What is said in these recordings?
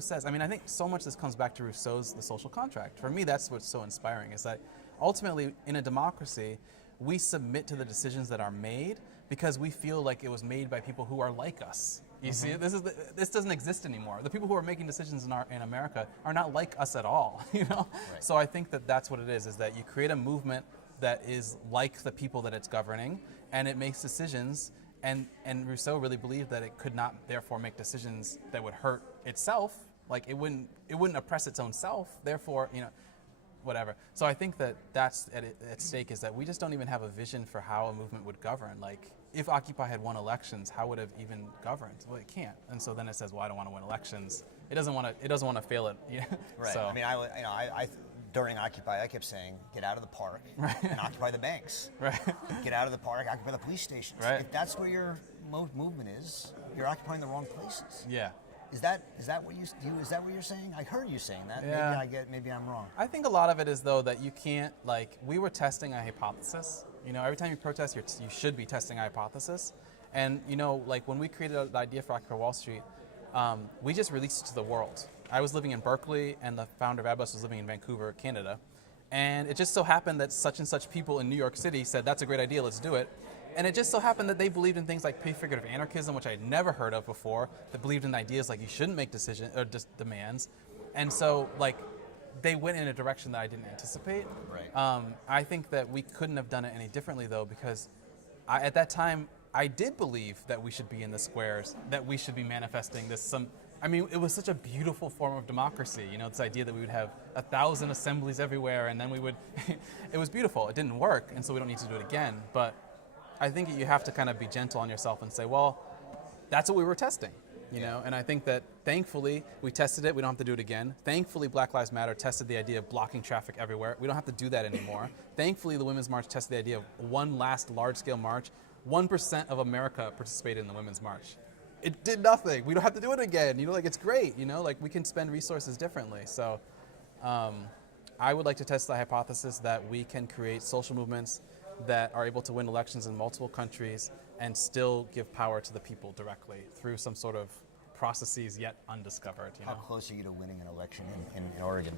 says. I mean, I think so much this comes back to Rousseau's The Social Contract. For me, that's what's so inspiring, is that ultimately in a democracy, we submit to the decisions that are made because we feel like it was made by people who are like us. You see, this doesn't exist anymore. The people who are making decisions in America are not like us at all, you know? Right. So I think that that's what it is that you create a movement that is like the people that it's governing, and it makes decisions, and Rousseau really believed that it could not therefore make decisions that would hurt itself, like it wouldn't oppress its own self, therefore, you know, whatever. So I think that that's at stake, is that we just don't even have a vision for how a movement would govern. Like, if Occupy had won elections, how would it have even governed? Well, it can't. And so then it says, well, I don't want to win elections. It doesn't want to fail it. Yeah. Right. So, I mean, I during Occupy, I kept saying, get out of the park and occupy the banks. Right. Get out of the park, occupy the police stations. Right. If that's where your movement is, you're occupying the wrong places. Yeah. Is that what is that what you're saying? I heard you saying that. Yeah. Maybe I'm wrong. I think a lot of it is, though, that you can't, like, we were testing a hypothesis. You know, every time you protest, you should be testing a hypothesis. And, you know, like, when we created the idea for Occupy Wall Street, we just released it to the world. I was living in Berkeley, and the founder of Airbus was living in Vancouver, Canada. And it just so happened that such and such people in New York City said, that's a great idea, let's do it. And it just so happened that they believed in things like prefigurative anarchism, which I had never heard of before, that believed in ideas like you shouldn't make decisions or just demands. And so, like, they went in a direction that I didn't anticipate. Right. I think that we couldn't have done it any differently, though, because at that time, I did believe that we should be in the squares, that we should be manifesting this. I mean, it was such a beautiful form of democracy, you know, this idea that we would have 1,000 assemblies everywhere, and then we would, it was beautiful. It didn't work, and so we don't need to do it again. But I think you have to kind of be gentle on yourself and say, well, that's what we were testing, you know? And I think that thankfully we tested it, we don't have to do it again. Thankfully Black Lives Matter tested the idea of blocking traffic everywhere. We don't have to do that anymore. Thankfully the Women's March tested the idea of one last large-scale march. 1% of America participated in the Women's March. It did nothing. We don't have to do it again. You know, like, it's great, you know? Like, we can spend resources differently. So I would like to test the hypothesis that we can create social movements that are able to win elections in multiple countries and still give power to the people directly through some sort of processes yet undiscovered. You know? How close are you to winning an election in Oregon?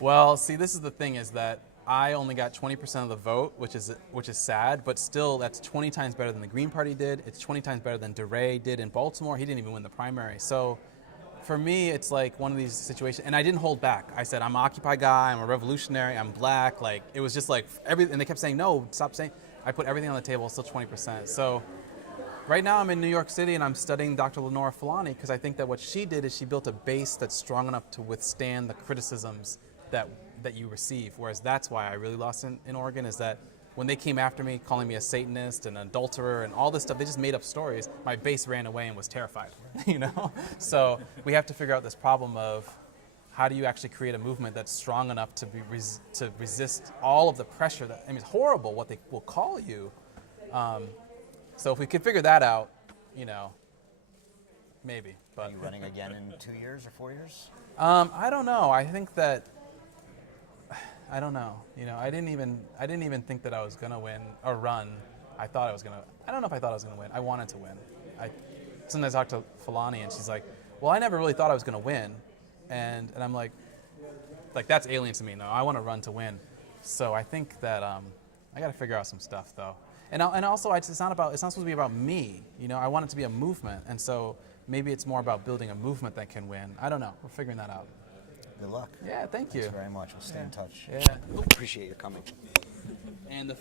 Well, see, this is the thing, is that I only got 20% of the vote, which is sad, but still that's 20 times better than the Green Party did. It's 20 times better than DeRay did in Baltimore. He didn't even win the primary. So for me, it's like one of these situations, and I didn't hold back. I said, I'm an Occupy guy, I'm a revolutionary, I'm black. Like, it was just like everything, and they kept saying, no, stop saying. I put everything on the table, still 20%. So right now I'm in New York City and I'm studying Dr. Lenora Fulani, because I think that what she did is she built a base that's strong enough to withstand the criticisms that you receive. Whereas that's why I really lost in Oregon, is that when they came after me, calling me a Satanist and an adulterer and all this stuff, they just made up stories. My base ran away and was terrified, you know? So we have to figure out this problem of how do you actually create a movement that's strong enough to resist all of the pressure that, I mean, it's horrible what they will call you. So if we could figure that out, you know, maybe. But Are you running again in 2 years or 4 years? I don't know. I think that, I don't know. You know, I didn't even think that I was gonna win or run. I thought I was gonna. I don't know if I thought I was gonna win. I wanted to win. Sometimes I talk to Fulani and she's like, "Well, I never really thought I was gonna win," and I'm like that's alien to me. No, I want to run to win. So I think that I got to figure out some stuff though. And also, it's not supposed to be about me. You know, I want it to be a movement, and so maybe it's more about building a movement that can win. I don't know. We're figuring that out. Good luck. Yeah, thank you. Thanks very much. We'll stay in touch. Yeah. Appreciate your coming. And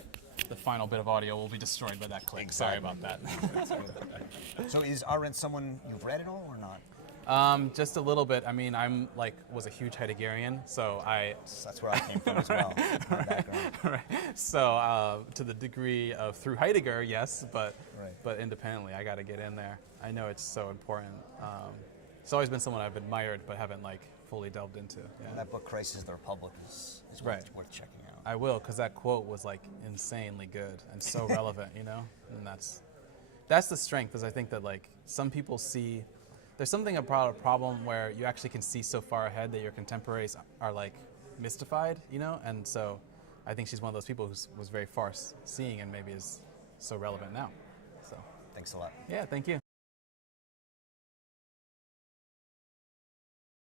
the final bit of audio will be destroyed by that click. Exactly. Sorry about that. So is Arendt someone you've read at all or not? Just a little bit. I mean, was a huge Heideggerian, so That's where I came from as well. My background. Right. So to the degree of through Heidegger, yes, but independently, I got to get in there. I know it's so important. It's always been someone I've admired, but haven't fully delved into. Yeah. Well, that book, Crises of the Republic, is worth checking out. I will, because that quote was insanely good and so relevant, you know. And that's the strength, is I think that some people see. There's something about a problem where you actually can see so far ahead that your contemporaries are mystified, you know? And so I think she's one of those people who was very far seeing and maybe is so relevant now. So Thanks a lot. yeah, thank you.